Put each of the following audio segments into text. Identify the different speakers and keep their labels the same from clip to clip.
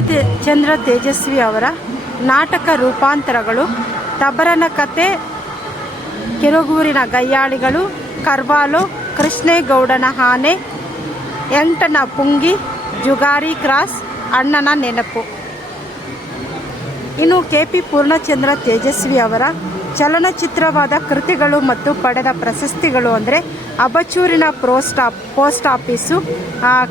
Speaker 1: ಪೂರ್ಣತೆ ಚಂದ್ರ ತೇಜಸ್ವಿ ಅವರ ನಾಟಕ ರೂಪಾಂತರಗಳು, ತಬರನ ಕತೆ, ಕಿರುಗೂರಿನ ಗಯ್ಯಾಳಿಗಳು, ಕರ್ವಾಲೋ, ಕೃಷ್ಣೇಗೌಡನ ಆನೆ, ಎಂಟನ ಪುಂಗಿ, ಜುಗಾರಿ ಕ್ರಾಸ್, ಅಣ್ಣನ ನೆನಪು. ಇನ್ನು ಕೆ ಪಿ ಪೂರ್ಣಚಂದ್ರ ತೇಜಸ್ವಿ ಅವರ ಚಲನಚಿತ್ರವಾದ ಕೃತಿಗಳು ಮತ್ತು ಪಡೆದ ಪ್ರಶಸ್ತಿಗಳು ಅಂದರೆ ಅಬಚೂರಿನ ಪ್ರೋಸ್ಟ್ ಪೋಸ್ಟ್ ಆಫೀಸು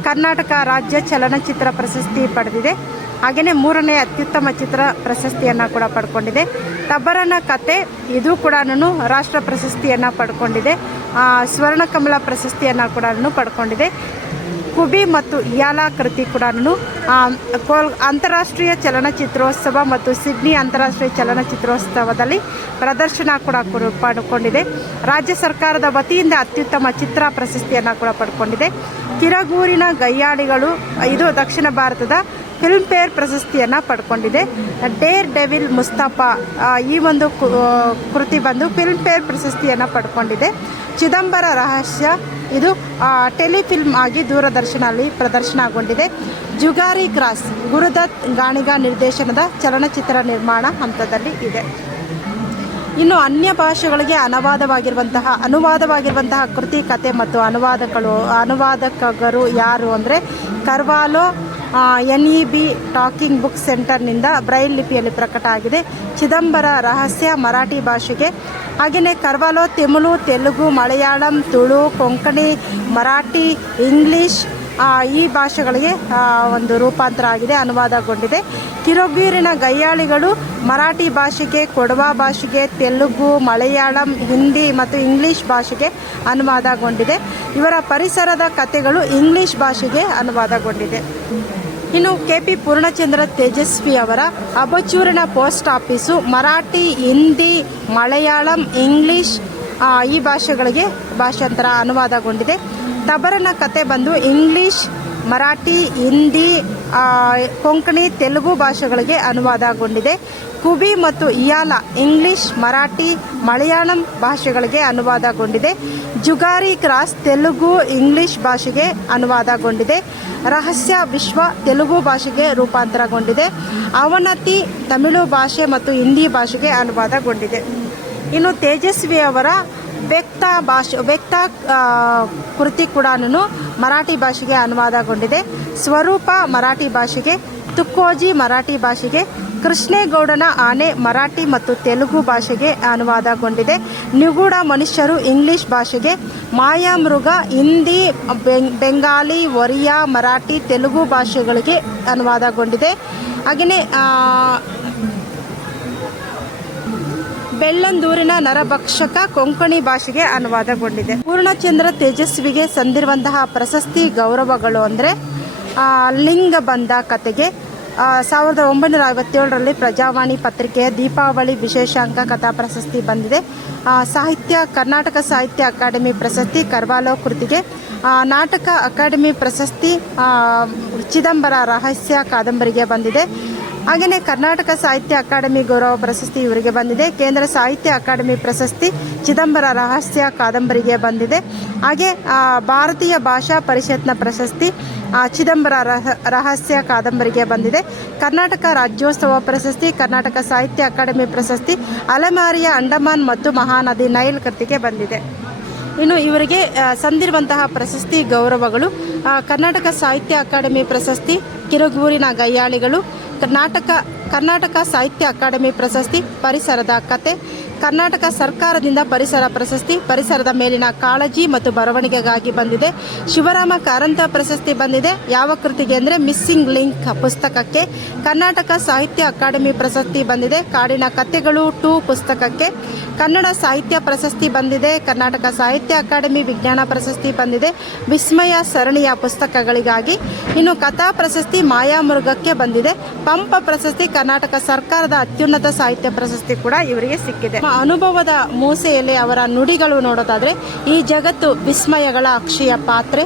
Speaker 1: ಕರ್ನಾಟಕ ರಾಜ್ಯ ಚಲನಚಿತ್ರ ಪ್ರಶಸ್ತಿ ಪಡೆದಿದೆ. ಹಾಗೆಯೇ ಮೂರನೇ ಅತ್ಯುತ್ತಮ ಚಿತ್ರ ಪ್ರಶಸ್ತಿಯನ್ನು ಕೂಡ ಪಡ್ಕೊಂಡಿದೆ. ತಬ್ಬರನ ಕತೆ ಇದು ಕೂಡ ರಾಷ್ಟ್ರ ಪ್ರಶಸ್ತಿಯನ್ನು ಪಡ್ಕೊಂಡಿದೆ. ಆ, ಸ್ವರ್ಣಕಮಲ ಪ್ರಶಸ್ತಿಯನ್ನು ಕೂಡ ಪಡ್ಕೊಂಡಿದೆ. ಕುಬಿ ಮತ್ತು ಇಯಾಲ ಕೃತಿ ಕೂಡ ಕೋಲ್ ಅಂತಾರಾಷ್ಟ್ರೀಯ ಚಲನಚಿತ್ರೋತ್ಸವ ಮತ್ತು ಸಿಡ್ನಿ ಅಂತಾರಾಷ್ಟ್ರೀಯ ಚಲನಚಿತ್ರೋತ್ಸವದಲ್ಲಿ ಪ್ರದರ್ಶನ ಕೂಡ ಪಡ್ಕೊಂಡಿದೆ. ರಾಜ್ಯ ಸರ್ಕಾರದ ವತಿಯಿಂದ ಅತ್ಯುತ್ತಮ ಚಿತ್ರ ಪ್ರಶಸ್ತಿಯನ್ನು ಕೂಡ ಪಡ್ಕೊಂಡಿದೆ. ಕಿರಗೂರಿನ ಗಯ್ಯಾಳಿಗಳು ಇದು ದಕ್ಷಿಣ ಭಾರತದ ಫಿಲ್ಮ್ ಫೇರ್ ಪ್ರಶಸ್ತಿಯನ್ನು ಪಡ್ಕೊಂಡಿದೆ. ಡೇರ್ ಡೆವಿಲ್ ಮುಸ್ತಫಾ ಈ ಒಂದು ಕೃತಿ ಬಂದು ಫಿಲ್ಮ್ ಫೇರ್ ಪ್ರಶಸ್ತಿಯನ್ನು ಪಡ್ಕೊಂಡಿದೆ. ಚಿದಂಬರ ರಹಸ್ಯ, ಇದು ಟೆಲಿಫಿಲ್ಮ್ ಆಗಿ ದೂರದರ್ಶನಲ್ಲಿ ಪ್ರದರ್ಶನಗೊಂಡಿದೆ. ಜುಗಾರಿ ಕ್ರಾಸ್, ಗುರುದತ್ ಗಾಣಿಗ ನಿರ್ದೇಶನದ ಚಲನಚಿತ್ರ ನಿರ್ಮಾಣ ಹಂತದಲ್ಲಿ ಇದೆ. ಇನ್ನು ಅನ್ಯ ಭಾಷೆಗಳಿಗೆ ಅನುವಾದವಾಗಿರುವಂತಹ ಅನುವಾದವಾಗಿರುವಂತಹ ಕೃತಿ ಕತೆ ಮತ್ತು ಅನುವಾದಗಳು ಅನುವಾದಕರು ಯಾರು ಅಂದರೆ Karvalo N E B talking book ಸೆಂಟರ್ನಿಂದ Braille ಲಿಪಿಯಲ್ಲಿ ಪ್ರಕಟ ಆಗಿದೆ. ಚಿದಂಬರ ರಹಸ್ಯ ಮರಾಠಿ ಭಾಷೆಗೆ. ಹಾಗೆಯೇ ಕರ್ವಾಲೋ, ತೆಮಿಳು, ತೆಲುಗು, ಮಲಯಾಳಂ, ತುಳು, ಕೊಂಕಣಿ, ಮರಾಠಿ, ಇಂಗ್ಲೀಷ್ ಈ ಭಾಷೆಗಳಿಗೆ ಒಂದು ರೂಪಾಂತರ ಆಗಿದೆ, ಅನುವಾದಗೊಂಡಿದೆ. ಕಿರೊಗೂರಿನ ಗಯ್ಯಾಳಿಗಳು ಮರಾಠಿ ಭಾಷೆಗೆ, ಕೊಡವ ಭಾಷೆಗೆ, ತೆಲುಗು, ಮಲಯಾಳಂ, ಹಿಂದಿ ಮತ್ತು ಇಂಗ್ಲೀಷ್ ಭಾಷೆಗೆ ಅನುವಾದಗೊಂಡಿದೆ. ಇವರ ಪರಿಸರದ ಕಥೆಗಳು ಇಂಗ್ಲೀಷ್ ಭಾಷೆಗೆ ಅನುವಾದಗೊಂಡಿದೆ. ಇನ್ನು ಕೆ ಪಿ ಪೂರ್ಣಚಂದ್ರ ತೇಜಸ್ವಿ ಅವರ ಅಬಚೂರಿನ post office Marathi, Hindi, Malayalam, English ಈ ಭಾಷೆಗಳಿಗೆ ಭಾಷಾಂತರ ಅನುವಾದಗೊಂಡಿದೆ. ತಬರನ ಕತೆ ಬಂದು ಇಂಗ್ಲಿಷ್ ಮರಾಠಿ, ಹಿಂದಿ ಕೊಂಕಣಿ, ತೆಲುಗು ಭಾಷೆಗಳಿಗೆ ಅನುವಾದಗೊಂಡಿದೆ ಕುಬಿ ಮತ್ತು ಇಯಾಲ ಇಂಗ್ಲಿಷ್, ಮರಾಠಿ, ಮಲಯಾಳಂ ಭಾಷೆಗಳಿಗೆ ಅನುವಾದಗೊಂಡಿದೆ ಜುಗಾರಿ ಕ್ರಾಸ್ ತೆಲುಗು, ಇಂಗ್ಲಿಷ್ ಭಾಷೆಗೆ ಅನುವಾದಗೊಂಡಿದೆ ರಹಸ್ಯ ವಿಶ್ವ ತೆಲುಗು ಭಾಷೆಗೆ ರೂಪಾಂತರಗೊಂಡಿದೆ ಅವನತಿ ತಮಿಳು ಭಾಷೆ ಮತ್ತು ಹಿಂದಿ ಭಾಷೆಗೆ ಅನುವಾದಗೊಂಡಿದೆ ಇನ್ನು ತೇಜಸ್ವಿ ಅವರ ವ್ಯಕ್ತ ಭಾಷೆ, ವ್ಯಕ್ತ ಕೃತಿ ಕೂಡ ಮರಾಠಿ ಭಾಷೆಗೆ ಅನುವಾದಗೊಂಡಿದೆ. ಸ್ವರೂಪ ಮರಾಠಿ ಭಾಷೆಗೆ, ತುಕ್ಕೋಜಿ ಮರಾಠಿ ಭಾಷೆಗೆ, ಕೃಷ್ಣೇಗೌಡನ ಆನೆ ಮರಾಠಿ ಮತ್ತು ತೆಲುಗು ಭಾಷೆಗೆ ಅನುವಾದಗೊಂಡಿದೆ. ನಿಗೂಢ ಮನುಷ್ಯರು ಇಂಗ್ಲಿಷ್ ಭಾಷೆಗೆ, ಮಾಯಾಮೃಗ, ಹಿಂದಿ ಬೆಂಗ್- ಬೆಂಗಾಲಿ ಒರಿಯಾ, ಮರಾಠಿ, ತೆಲುಗು ಭಾಷೆಗಳಿಗೆ ಅನುವಾದಗೊಂಡಿದೆ. ಹಾಗೆಯೇ ಬೆಳ್ಳಂದೂರಿನ ನರಭಕ್ಷಕ ಕೊಂಕಣಿ ಭಾಷೆಗೆ ಅನುವಾದಗೊಂಡಿದೆ. ಪೂರ್ಣಚಂದ್ರ ತೇಜಸ್ವಿಗೆ ಸಂದಿರುವಂತಹ ಪ್ರಶಸ್ತಿ ಗೌರವಗಳು ಅಂದರೆ ಲಿಂಗ ಬಂದ ಕತೆಗೆ ಸಾವಿರದ ಒಂಬೈನೂರ ಐವತ್ತೇಳರಲ್ಲಿ ಪ್ರಜಾವಾಣಿ ಪತ್ರಿಕೆಯ ದೀಪಾವಳಿ ವಿಶೇಷಾಂಕ ಕಥಾ ಪ್ರಶಸ್ತಿ ಬಂದಿದೆ. ಸಾಹಿತ್ಯ, ಕರ್ನಾಟಕ ಸಾಹಿತ್ಯ ಅಕಾಡೆಮಿ ಪ್ರಶಸ್ತಿ ಕರ್ವಾಲೋ ಕೃತಿಗೆ ನಾಟಕ ಅಕಾಡೆಮಿ ಪ್ರಶಸ್ತಿ ಚಿದಂಬರ ರಹಸ್ಯ ಕಾದಂಬರಿಗೆ ಬಂದಿದೆ. ಹಾಗೆಯೇ ಕರ್ನಾಟಕ ಸಾಹಿತ್ಯ ಅಕಾಡೆಮಿ ಗೌರವ ಪ್ರಶಸ್ತಿ ಇವರಿಗೆ ಬಂದಿದೆ. ಕೇಂದ್ರ ಸಾಹಿತ್ಯ ಅಕಾಡೆಮಿ ಪ್ರಶಸ್ತಿ ಚಿದಂಬರ ರಹಸ್ಯ ಕಾದಂಬರಿಗೆ ಬಂದಿದೆ. ಹಾಗೆ ಭಾರತೀಯ ಭಾಷಾ ಪರಿಷತ್ನ ಪ್ರಶಸ್ತಿ ಚಿದಂಬರ ರಹ, ರಹಸ್ಯ ಕಾದಂಬರಿಗೆ ಬಂದಿದೆ. ಕರ್ನಾಟಕ ರಾಜ್ಯೋತ್ಸವ ಪ್ರಶಸ್ತಿ, ಕರ್ನಾಟಕ ಸಾಹಿತ್ಯ ಅಕಾಡೆಮಿ ಪ್ರಶಸ್ತಿ, ಅಲೆಮಾರಿಯ ಅಂಡಮಾನ್ ಮತ್ತು ಮಹಾನದಿ ನೈಲ್ ಕೃತಿಗೆ ಬಂದಿದೆ. ಇನ್ನು ಇವರಿಗೆ ಸಂದಿರುವಂತಹ ಪ್ರಶಸ್ತಿ ಗೌರವಗಳು ಕರ್ನಾಟಕ ಸಾಹಿತ್ಯ ಅಕಾಡೆಮಿ ಪ್ರಶಸ್ತಿ, ಕಿರುಗೂರಿನ ಗಯ್ಯಾಳಿಗಳು ಕರ್ನಾಟಕ ಕರ್ನಾಟಕ ಸಾಹಿತ್ಯ ಅಕಾಡೆಮಿ ಪ್ರಶಸ್ತಿ ಪರಿಸರದ ಕತೆ ಕರ್ನಾಟಕ ಸರ್ಕಾರದಿಂದ ಪರಿಸರ ಪ್ರಶಸ್ತಿ, ಪರಿಸರದ ಮೇಲಿನ ಕಾಳಜಿ ಮತ್ತು ಬರವಣಿಗೆಗಾಗಿ ಬಂದಿದೆ. ಶಿವರಾಮ ಕಾರಂತ ಪ್ರಶಸ್ತಿ ಬಂದಿದೆ. ಯಾವ ಕೃತಿಗೆ ಅಂದರೆ ಮಿಸ್ಸಿಂಗ್ ಲಿಂಕ್ ಪುಸ್ತಕಕ್ಕೆ. ಕರ್ನಾಟಕ ಸಾಹಿತ್ಯ ಅಕಾಡೆಮಿ ಪ್ರಶಸ್ತಿ ಬಂದಿದೆ. ಕಾಡಿನ ಕಥೆಗಳು ಟೂ ಪುಸ್ತಕಕ್ಕೆ. ಕನ್ನಡ ಸಾಹಿತ್ಯ ಪ್ರಶಸ್ತಿ ಬಂದಿದೆ. ಕರ್ನಾಟಕ ಸಾಹಿತ್ಯ ಅಕಾಡೆಮಿ ವಿಜ್ಞಾನ ಪ್ರಶಸ್ತಿ ಬಂದಿದೆ. ವಿಸ್ಮಯ ಸರಣಿಯ ಪುಸ್ತಕಗಳಿಗಾಗಿ. ಇನ್ನು ಕಥಾ ಪ್ರಶಸ್ತಿ ಮಾಯಾಮೃಗಕ್ಕೆ ಬಂದಿದೆ. ಪಂಪ ಪ್ರಶಸ್ತಿ ಕರ್ನಾಟಕ ಸರ್ಕಾರದ ಅತ್ಯುನ್ನತ ಸಾಹಿತ್ಯ ಪ್ರಶಸ್ತಿ ಕೂಡ ಇವರಿಗೆ ಸಿಕ್ಕಿದೆ. ಅನುಭವದ ಮೂಸೆಯಲ್ಲಿ ಅವರ ನುಡಿಗಳು ನೋಡೋದಾದರೆ ಈ ಜಗತ್ತು ವಿಸ್ಮಯಗಳ ಅಕ್ಷಿಯ ಪಾತ್ರೆ.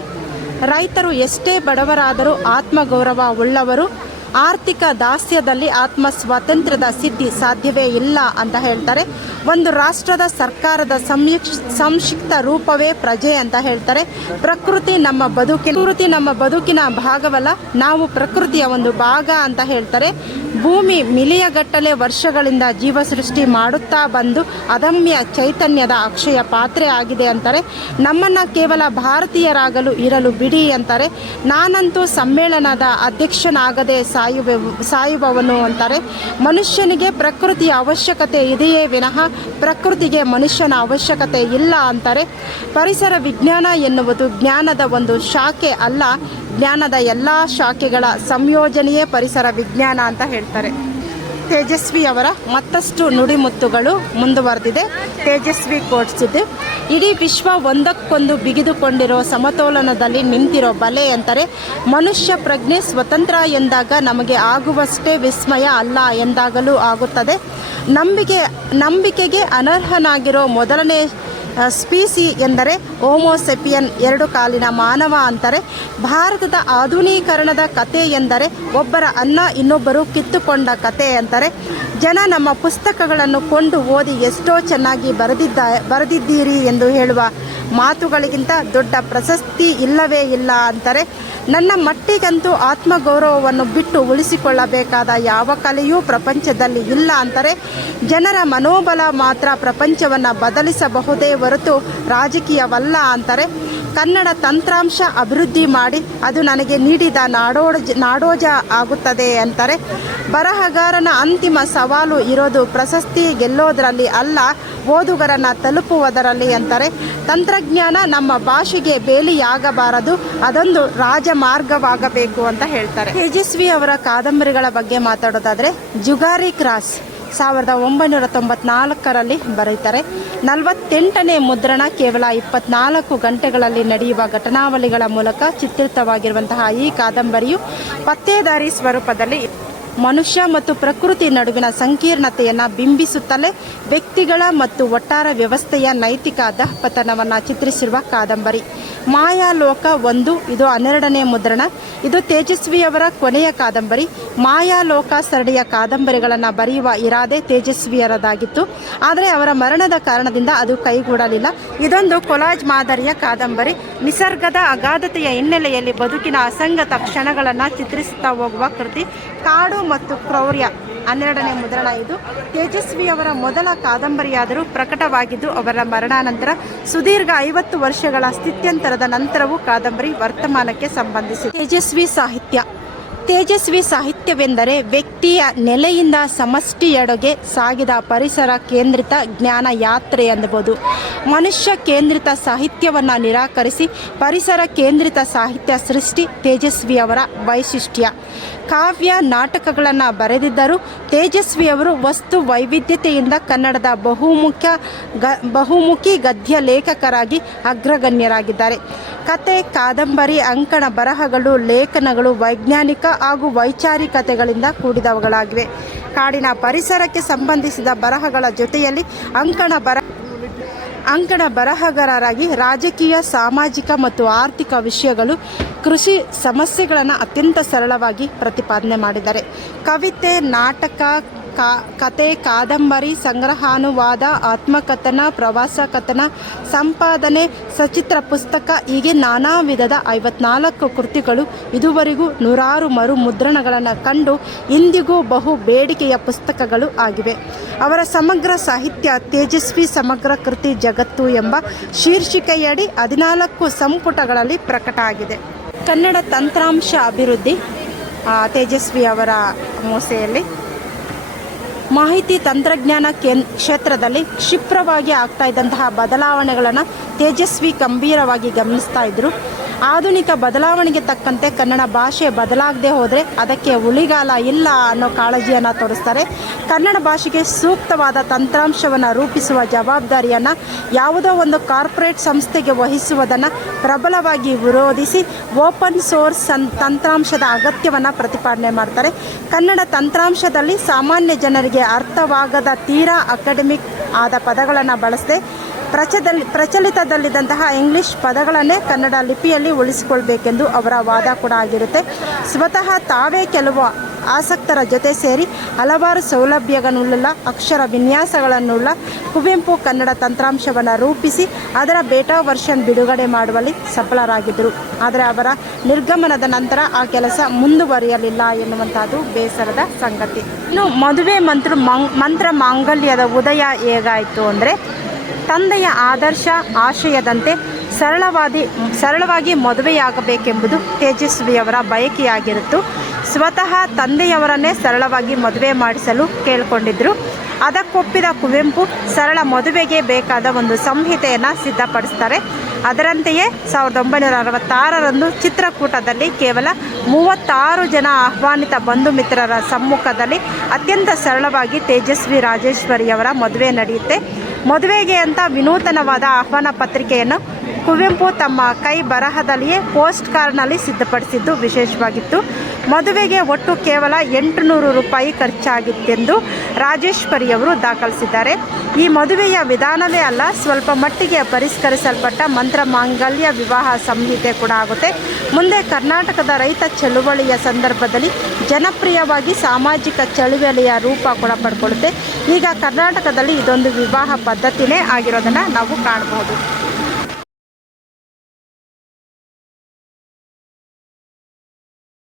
Speaker 1: ರೈತರು ಎಷ್ಟೇ ಬಡವರಾದರೂ ಆತ್ಮಗೌರವ ಉಳ್ಳವರು. ಆರ್ಥಿಕ ದಾಸ್ಯದಲ್ಲಿ ಆತ್ಮ ಸ್ವಾತಂತ್ರ್ಯದ ಸಿದ್ಧಿ ಸಾಧ್ಯವೇ ಇಲ್ಲ ಅಂತ ಹೇಳ್ತಾರೆ. ಒಂದು ರಾಷ್ಟ್ರದ ಸರ್ಕಾರದ ಸಂಯುಕ್ ಸಂಕ್ಷಿಪ್ತ ರೂಪವೇ ಪ್ರಜೆ ಅಂತ ಹೇಳ್ತಾರೆ. ಪ್ರಕೃತಿ ನಮ್ಮ ಬದುಕಿನ ಪ್ರಕೃತಿ ನಮ್ಮ ಬದುಕಿನ ಭಾಗವಲ್ಲ, ನಾವು ಪ್ರಕೃತಿಯ ಒಂದು ಭಾಗ ಅಂತ ಹೇಳ್ತಾರೆ. ಭೂಮಿ ಮಿಲಿಯಗಟ್ಟಲೆ ವರ್ಷಗಳಿಂದ ಜೀವ ಸೃಷ್ಟಿ ಮಾಡುತ್ತಾ ಬಂದು ಅದಮ್ಯ ಚೈತನ್ಯದ ಅಕ್ಷಯ ಪಾತ್ರೆ ಆಗಿದೆ ಅಂತಾರೆ, ನಮ್ಮನ್ನು ಕೇವಲ ಭಾರತೀಯರಾಗಲು ಇರಲು ಬಿಡಿ ಅಂತಾರೆ, ನಾನಂತೂ ಸಮ್ಮೇಳನದ ಅಧ್ಯಕ್ಷನಾಗದೆ ಸಾಯುವೆ, ಸಾಯುವವನು ಅಂತಾರೆ, ಮನುಷ್ಯನಿಗೆ ಪ್ರಕೃತಿಯ ಅವಶ್ಯಕತೆ ಇದೆಯೇ ವಿನಃ ಪ್ರಕೃತಿಗೆ ಮನುಷ್ಯನ ಅವಶ್ಯಕತೆ ಇಲ್ಲ ಅಂತಾರೆ, ಪರಿಸರ ವಿಜ್ಞಾನ ಎನ್ನುವುದು ಜ್ಞಾನದ ಒಂದು ಶಾಖೆ ಅಲ್ಲ ಜ್ಞಾನದ ಎಲ್ಲ ಶಾಖೆಗಳ ಸಂಯೋಜನೆಯೇ ಪರಿಸರ ವಿಜ್ಞಾನ ಅಂತ ಹೇಳ್ತಾರೆ. ತೇಜಸ್ವಿ ಅವರ ಮತ್ತಷ್ಟು ನುಡಿಮುತ್ತುಗಳು ಮುಂದುವರೆದಿದೆ. ತೇಜಸ್ವಿ ಕೋಟ್ಸ್ ಇದೆ. ಇಡೀ ವಿಶ್ವ ಒಂದಕ್ಕೊಂದು ಬಿಗಿದುಕೊಂಡಿರೋ ಸಮತೋಲನದಲ್ಲಿ ನಿಂತಿರೋ ಬಲೆ ಅಂತಾರೆ ಮನುಷ್ಯ ಪ್ರಜ್ಞೆ ಸ್ವತಂತ್ರ ಎಂದಾಗ ನಮಗೆ ಆಗುವಷ್ಟೇ ವಿಸ್ಮಯ ಅಲ್ಲ ಎಂದಾಗಲೂ ಆಗುತ್ತದೆ. ನಂಬಿಕೆ, ನಂಬಿಕೆಗೆ ಅನರ್ಹನಾಗಿರೋ ಮೊದಲನೇ ಸ್ಪೀಸಿ ಎಂದರೆ ಹೋಮೋಸೆಪಿಯನ್ ಎರಡು ಕಾಲಿನ ಮಾನವ ಅಂತಾರೆ. ಭಾರತದ ಆಧುನೀಕರಣದ ಕತೆ ಎಂದರೆ ಒಬ್ಬರ ಅನ್ನ ಇನ್ನೊಬ್ಬರು ಕಿತ್ತುಕೊಂಡ ಕತೆ ಅಂತಾರೆ. ಜನ ನಮ್ಮ ಪುಸ್ತಕಗಳನ್ನು ಕೊಂಡು ಓದಿ ಎಷ್ಟೋ ಚೆನ್ನಾಗಿ ಬರೆದಿದ್ದ, ಬರೆದಿದ್ದೀರಿ ಎಂದು ಹೇಳುವ ಮಾತುಗಳಿಗಿಂತ ದೊಡ್ಡ ಪ್ರಶಸ್ತಿ ಇಲ್ಲವೇ ಇಲ್ಲ ಅಂತಾರೆ. ನನ್ನ ಮಟ್ಟಿಗಂತೂ ಆತ್ಮಗೌರವವನ್ನು ಬಿಟ್ಟು ಉಳಿಸಿಕೊಳ್ಳಬೇಕಾದ ಯಾವ ಕಲೆಯೂ ಪ್ರಪಂಚದಲ್ಲಿ ಇಲ್ಲ ಅಂತಾರೆ. ಜನರ ಮನೋಬಲ ಮಾತ್ರ ಪ್ರಪಂಚವನ್ನು ಬದಲಿಸಬಹುದೇ ಹೊರತು ರಾಜಕೀಯವಲ್ಲ ಅಂತಾರೆ. ಕನ್ನಡ ತಂತ್ರಾಂಶ ಅಭಿವೃದ್ಧಿ ಮಾಡಿ ಅದು ನನಗೆ ನೀಡಿದ ನಾಡೋಜ ನಾಡೋಜ ಆಗುತ್ತದೆ ಅಂತಾರೆ. ಬರಹಗಾರನ ಅಂತಿಮ ಸವಾಲು ಇರೋದು ಪ್ರಶಸ್ತಿ ಗೆಲ್ಲೋದರಲ್ಲಿ ಅಲ್ಲ, ಓದುಗರನ್ನು ತಲುಪುವುದರಲ್ಲಿ ಅಂತಾರೆ. ತಂತ್ರಜ್ಞಾನ ನಮ್ಮ ಭಾಷೆಗೆ ಬೇಲಿಯಾಗಬಾರದು, ಅದೊಂದು ರಾಜಮಾರ್ಗವಾಗಬೇಕು ಅಂತ ಹೇಳ್ತಾರೆ. ತೇಜಸ್ವಿ ಅವರ ಕಾದಂಬರಿಗಳ ಬಗ್ಗೆ ಮಾತಾಡೋದಾದರೆ ಜುಗಾರಿ ಕ್ರಾಸ್ ಸಾವಿರದ ಒಂಬೈನೂರ ತೊಂಬತ್ನಾಲ್ಕರಲ್ಲಿ ಬರೀತಾರೆ. ನಲವತ್ತೆಂಟನೇ ಮುದ್ರಣ ಕೇವಲ ಇಪ್ಪತ್ನಾಲ್ಕು ಗಂಟೆಗಳಲ್ಲಿ ನಡೆಯುವ ಘಟನಾವಳಿಗಳ ಮೂಲಕ ಚಿತ್ರಿತವಾಗಿರುವಂತಹ ಈ ಕಾದಂಬರಿಯು ಪತ್ತೇದಾರಿ ಸ್ವರೂಪದಲ್ಲಿ ಮನುಷ್ಯ ಮತ್ತು ಪ್ರಕೃತಿ ನಡುವಿನ ಸಂಕೀರ್ಣತೆಯನ್ನು ಬಿಂಬಿಸುತ್ತಲೇ ವ್ಯಕ್ತಿಗಳ ಮತ್ತು ಒಟ್ಟಾರ ವ್ಯವಸ್ಥೆಯ ನೈತಿಕ ಅಧಃಪತನವನ್ನು ಚಿತ್ರಿಸಿರುವ ಕಾದಂಬರಿ. ಮಾಯಾಲೋಕ ಒಂದು, ಇದು ಹನ್ನೆರಡನೇ ಮುದ್ರಣ. ಇದು ತೇಜಸ್ವಿಯವರ ಕೊನೆಯ ಕಾದಂಬರಿ. ಮಾಯಾಲೋಕ ಸರಣಿಯ ಕಾದಂಬರಿಗಳನ್ನು ಬರೆಯುವ ಇರಾದೆ ತೇಜಸ್ವಿಯರದಾಗಿತ್ತು. ಆದರೆ ಅವರ ಮರಣದ ಕಾರಣದಿಂದ ಅದು ಕೈಗೂಡಲಿಲ್ಲ. ಇದೊಂದು ಕೊಲಾಜ್ ಮಾದರಿಯ ಕಾದಂಬರಿ. ನಿಸರ್ಗದ ಅಗಾಧತೆಯ ಹಿನ್ನೆಲೆಯಲ್ಲಿ ಬದುಕಿನ ಅಸಂಗತ ಕ್ಷಣಗಳನ್ನು ಚಿತ್ರಿಸುತ್ತಾ ಹೋಗುವ ಕೃತಿ ಕಾಡು ಮತ್ತು ಕ್ರೌರ್ಯ. ಹನ್ನೆರಡನೇ ಮುದ್ರಣ ಇದು. ತೇಜಸ್ವಿಯವರ ಮೊದಲ ಕಾದಂಬರಿಯಾದರೂ ಪ್ರಕಟವಾಗಿದ್ದು, ಅವರ ಮರಣಾನಂತರ ಸುದೀರ್ಘ ಐವತ್ತು ವರ್ಷಗಳ ಸ್ಥಿತ್ಯಂತರದ ನಂತರವೂ ಕಾದಂಬರಿ ವರ್ತಮಾನಕ್ಕೆ ಸಂಬಂಧಿಸಿದೆ. ತೇಜಸ್ವಿ ಸಾಹಿತ್ಯ. ತೇಜಸ್ವಿ ಸಾಹಿತ್ಯವೆಂದರೆ ವ್ಯಕ್ತಿಯ ನೆಲೆಯಿಂದ ಸಮಷ್ಟಿಯೆಡೆಗೆ ಸಾಗಿದ ಪರಿಸರ ಕೇಂದ್ರಿತ ಜ್ಞಾನ ಯಾತ್ರೆ ಎನ್ನಬಹುದು ಮನುಷ್ಯ ಕೇಂದ್ರಿತ ಸಾಹಿತ್ಯವನ್ನು ನಿರಾಕರಿಸಿ ಪರಿಸರ ಕೇಂದ್ರಿತ ಸಾಹಿತ್ಯ ಸೃಷ್ಟಿ ತೇಜಸ್ವಿಯವರ ವೈಶಿಷ್ಟ್ಯ. ಕಾವ್ಯ ನಾಟಕಗಳನ್ನು ಬರೆದಿದ್ದರೂ ತೇಜಸ್ವಿಯವರು ವಸ್ತು ವೈವಿಧ್ಯತೆಯಿಂದ ಕನ್ನಡದ ಬಹುಮುಖ್ಯ ಗ, ಬಹುಮುಖಿ ಗದ್ಯ ಲೇಖಕರಾಗಿ ಅಗ್ರಗಣ್ಯರಾಗಿದ್ದಾರೆ. ಕತೆ, ಕಾದಂಬರಿ, ಅಂಕಣ ಬರಹಗಳು, ಲೇಖನಗಳು, ವೈಜ್ಞಾನಿಕ ಹಾಗೂ ವೈಚಾರಿಕತೆಗಳಿಂದ ಕೂಡಿದವುಗಳಾಗಿವೆ. ಕಾಡಿನ ಪರಿಸರಕ್ಕೆ ಸಂಬಂಧಿಸಿದ ಬರಹಗಳ ಜೊತೆಯಲ್ಲಿ ಅಂಕಣ ಬರ, ಅಂಕಣ ಬರಹಗಾರರಾಗಿ ರಾಜಕೀಯ, ಸಾಮಾಜಿಕ ಮತ್ತು ಆರ್ಥಿಕ ವಿಷಯಗಳು ಕೃಷಿ ಸಮಸ್ಯೆಗಳನ್ನು ಅತ್ಯಂತ ಸರಳವಾಗಿ ಪ್ರತಿಪಾದನೆ ಮಾಡಿದ್ದಾರೆ. ಕವಿತೆ, ನಾಟಕ ಕಾ, ಕತೆ ಕಾದಂಬರಿ, ಸಂಗ್ರಹಾನುವಾದ, ಆತ್ಮಕಥನ ಪ್ರವಾಸ ಕಥನ ಸಂಪಾದನೆ, ಸಚಿತ್ರ ಪುಸ್ತಕ, ಹೀಗೆ ನಾನಾ ವಿಧದ ಐವತ್ನಾಲ್ಕು ಕೃತಿಗಳು ಇದುವರೆಗೂ ನೂರಾರು ಮರು ಮುದ್ರಣಗಳನ್ನು ಕಂಡು ಇಂದಿಗೂ ಬಹು ಬೇಡಿಕೆಯ ಪುಸ್ತಕಗಳು ಆಗಿವೆ. ಅವರ ಸಮಗ್ರ ಸಾಹಿತ್ಯ, ತೇಜಸ್ವಿ ಸಮಗ್ರ ಕೃತಿ ಜಗತ್ತು ಎಂಬ ಶೀರ್ಷಿಕೆಯಡಿ ಹದಿನಾಲ್ಕು ಸಂಪುಟಗಳಲ್ಲಿ ಪ್ರಕಟ ಆಗಿದೆ. ಕನ್ನಡ ತಂತ್ರಾಂಶ ಅಭಿವೃದ್ಧಿ ತೇಜಸ್ವಿ ಅವರ ಮೋಸೆಯಲ್ಲಿ ಮಾಹಿತಿ ತಂತ್ರಜ್ಞಾನ ಕ್ಷೇತ್ರದಲ್ಲಿ ಕ್ಷಿಪ್ರವಾಗಿ ಆಗ್ತಾ ಇದ್ದಂತಹ ಬದಲಾವಣೆಗಳನ್ನು ತೇಜಸ್ವಿ ಗಂಭೀರವಾಗಿ ಗಮನಿಸ್ತಾ ಇದ್ರು. ಆಧುನಿಕ ಬದಲಾವಣೆಗೆ ತಕ್ಕಂತೆ ಕನ್ನಡ ಭಾಷೆ ಬದಲಾಗದೆ ಹೋದರೆ ಅದಕ್ಕೆ ಉಳಿಗಾಲ ಇಲ್ಲ ಅನ್ನೋ ಕಾಳಜಿಯನ್ನು ತೋರಿಸ್ತಾರೆ. ಕನ್ನಡ ಭಾಷೆಗೆ ಸೂಕ್ತವಾದ ತಂತ್ರಾಂಶವನ್ನು ರೂಪಿಸುವ ಜವಾಬ್ದಾರಿಯನ್ನು ಯಾವುದೋ ಒಂದು ಕಾರ್ಪೊರೇಟ್ ಸಂಸ್ಥೆಗೆ ವಹಿಸುವುದನ್ನು ಪ್ರಬಲವಾಗಿ ವಿರೋಧಿಸಿ ಓಪನ್ ಸೋರ್ಸ್ ತಂತ್ರಾಂಶದ ಅಗತ್ಯವನ್ನು ಪ್ರತಿಪಾದನೆ ಮಾಡ್ತಾರೆ. ಕನ್ನಡ ತಂತ್ರಾಂಶದಲ್ಲಿ ಸಾಮಾನ್ಯ ಜನರಿಗೆ ಅರ್ಥವಾಗದ ತೀರಾ ಅಕಾಡೆಮಿಕ್ ಆದ ಪದಗಳನ್ನು ಬಳಸದೆ ಪ್ರಚದಲ್ಲಿ ಪ್ರಚಲಿತದಲ್ಲಿದ್ದಂತಹ ಇಂಗ್ಲಿಷ್ ಪದಗಳನ್ನೇ ಕನ್ನಡ ಲಿಪಿಯಲ್ಲಿ ಉಳಿಸಿಕೊಳ್ಬೇಕೆಂದು ಅವರ ವಾದ ಕೂಡ ಆಗಿರುತ್ತೆ. ಸ್ವತಃ ತಾವೇ ಕೆಲವು ಆಸಕ್ತರ ಜೊತೆ ಸೇರಿ ಹಲವಾರು ಸೌಲಭ್ಯಗಳನ್ನುಳ್ಳ ಅಕ್ಷರ ವಿನ್ಯಾಸಗಳನ್ನುಳ್ಳ ಕುವೆಂಪು ಕನ್ನಡ ತಂತ್ರಾಂಶವನ್ನು ರೂಪಿಸಿ ಅದರ ಬೇಟಾ ವರ್ಷನ್ ಬಿಡುಗಡೆ ಮಾಡುವಲ್ಲಿ ಸಫಲರಾಗಿದ್ದರು. ಆದರೆ ಅವರ ನಿರ್ಗಮನದ ನಂತರ ಆ ಕೆಲಸ ಮುಂದುವರಿಯಲಿಲ್ಲ ಎನ್ನುವಂಥದ್ದು ಬೇಸರದ ಸಂಗತಿ. ಇನ್ನು ಮದುವೆ ಮಂತ್ರ ಮಂತ್ರ ಮಾಂಗಲ್ಯದ ಉದಯ ಹೇಗಾಯಿತು ಅಂದರೆ ತಂದೆಯ ಆದರ್ಶ ಆಶಯದಂತೆ ಸರಳವಾದಿ ಸರಳವಾಗಿ ಮದುವೆಯಾಗಬೇಕೆಂಬುದು ತೇಜಸ್ವಿಯವರ ಬಯಕೆಯಾಗಿರುತ್ತು. ಸ್ವತಃ ತಂದೆಯವರನ್ನೇ ಸರಳವಾಗಿ ಮದುವೆ ಮಾಡಿಸಲು ಕೇಳಿಕೊಂಡಿದ್ದರು ಅದಕ್ಕೊಪ್ಪಿದ ಕುವೆಂಪು ಸರಳ ಮದುವೆಗೆ ಬೇಕಾದ ಒಂದು ಸಂಹಿತೆಯನ್ನು ಸಿದ್ಧಪಡಿಸ್ತಾರೆ. ಅದರಂತೆಯೇ ಸಾವಿರದ ಒಂಬೈನೂರ ಅರವತ್ತಾರರಂದು ಚಿತ್ರಕೂಟದಲ್ಲಿ ಕೇವಲ ಮೂವತ್ತಾರು ಜನ ಆಹ್ವಾನಿತ ಬಂಧು ಮಿತ್ರರ ಸಮ್ಮುಖದಲ್ಲಿ ಅತ್ಯಂತ ಸರಳವಾಗಿ ತೇಜಸ್ವಿ ರಾಜೇಶ್ವರಿಯವರ ಮದುವೆ ನಡೆಯುತ್ತೆ. ಮದುವೆಗೆ ಅಂತ ವಿನೂತನವಾದ ಆಹ್ವಾನ ಪತ್ರಿಕೆಯನ್ನು ಕುವೆಂಪು ತಮ್ಮ ಕೈ ಬರಹದಲ್ಲಿಯೇ ಪೋಸ್ಟ್ ಕಾರ್ಡ್ನಲ್ಲಿ ಸಿದ್ಧಪಡಿಸಿದ್ದು ವಿಶೇಷವಾಗಿತ್ತು. ಮದುವೆಗೆ ಒಟ್ಟು ಕೇವಲ ಎಂಟುನೂರು ರೂಪಾಯಿ ಖರ್ಚಾಗಿತ್ತೆಂದು ರಾಜೇಶ್ವರಿಯವರು ದಾಖಲಿಸಿದ್ದಾರೆ. ಈ ಮದುವೆಯ ವಿಧಾನವೇ ಅಲ್ಲ, ಸ್ವಲ್ಪ ಮಟ್ಟಿಗೆ ಪರಿಷ್ಕರಿಸಲ್ಪಟ್ಟ ಮಂತ್ರ ಮಾಂಗಲ್ಯ ವಿವಾಹ ಸಂಹಿತೆ ಕೂಡ ಆಗುತ್ತೆ. ಮುಂದೆ ಕರ್ನಾಟಕದ ರೈತ ಚಳುವಳಿಯ ಸಂದರ್ಭದಲ್ಲಿ ಜನಪ್ರಿಯವಾಗಿ ಸಾಮಾಜಿಕ ಚಳುವಳಿಯ ರೂಪ ಕೂಡ ಪಡ್ಕೊಳ್ಳುತ್ತೆ. ಈಗ ಕರ್ನಾಟಕದಲ್ಲಿ ಇದೊಂದು ವಿವಾಹ ಪದ್ಧತಿನೇ ಆಗಿರೋದನ್ನು ನಾವು ಕಾಣಬಹುದು